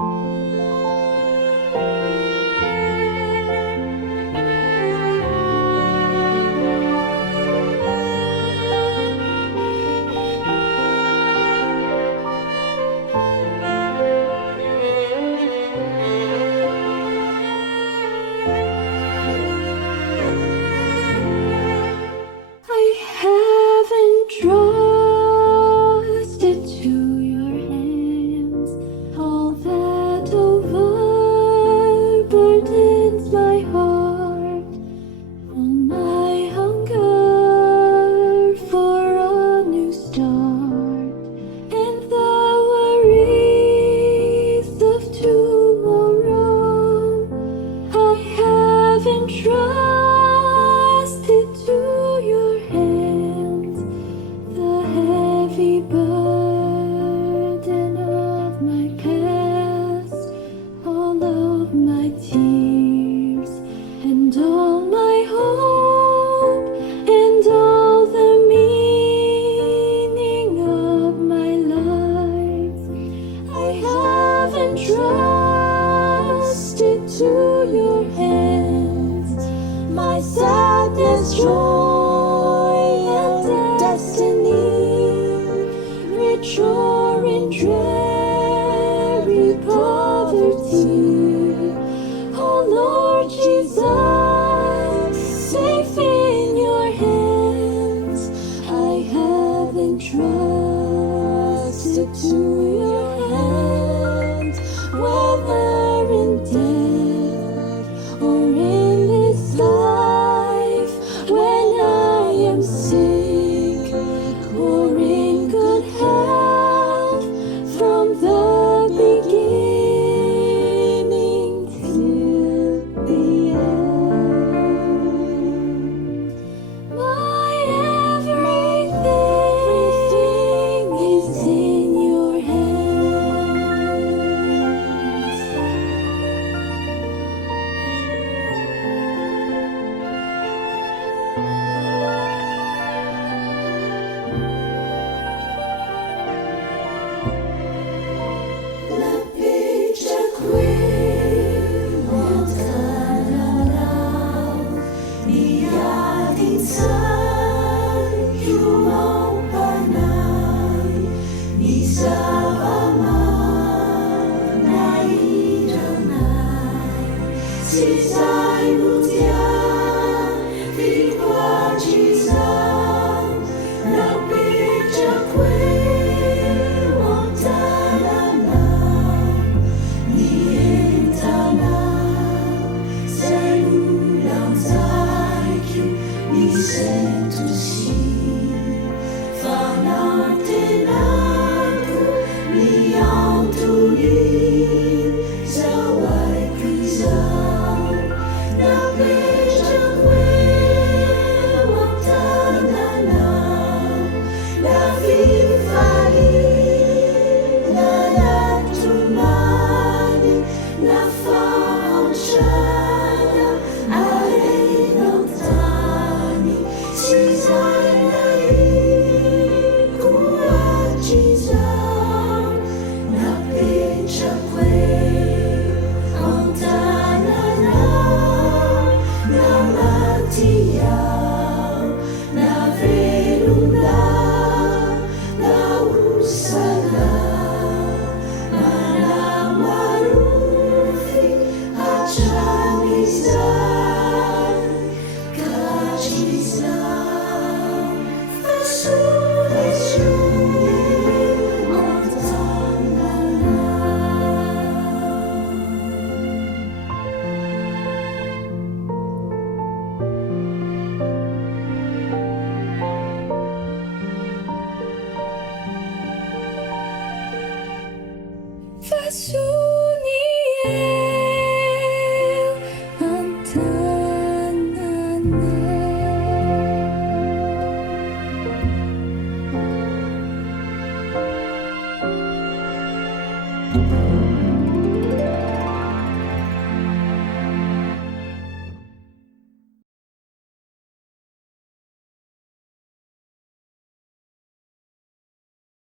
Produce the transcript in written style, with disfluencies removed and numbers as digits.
I haven't trusted to your hands all that overburdens my heart, all my hunger for a new start, and the worries of tomorrow. I haven't trusted to your hands the heavy burden of my past, all of my tears, and all my hope, and all the meaning of my life. I haven't trusted to your hands my sadness, joy, and destiny, rich or in dreary poverty. Oh Lord Jesus, safe in your hands. I haven't trusted to your hands, whether in death or in this life, when I am sick or in good health, from the beginning till the end. My everything is in your hands. Napichat kuiwantananaw ni ating San lumang panay, ni Sabaman na iranay, si Zai Mutian, Fikwa Jizang, Napichat kuiwantananaw ni Entanaw, Zai Lulang Zai Q, ni Sentusi, Fanatenaku, ni Antoni, Zawai Krizal, Napichat kuiwantananaw, na Vivali, na Natumani, na Faunchana, ay ng tani, si Zai Kuwa Jizang, Napichat kuiwantananaw, na Matiyaw, na Velunda, na Usala, Manamarufi, at Chamizan, Kajizan, Fasulis yung ang Fasuniel ang tanan.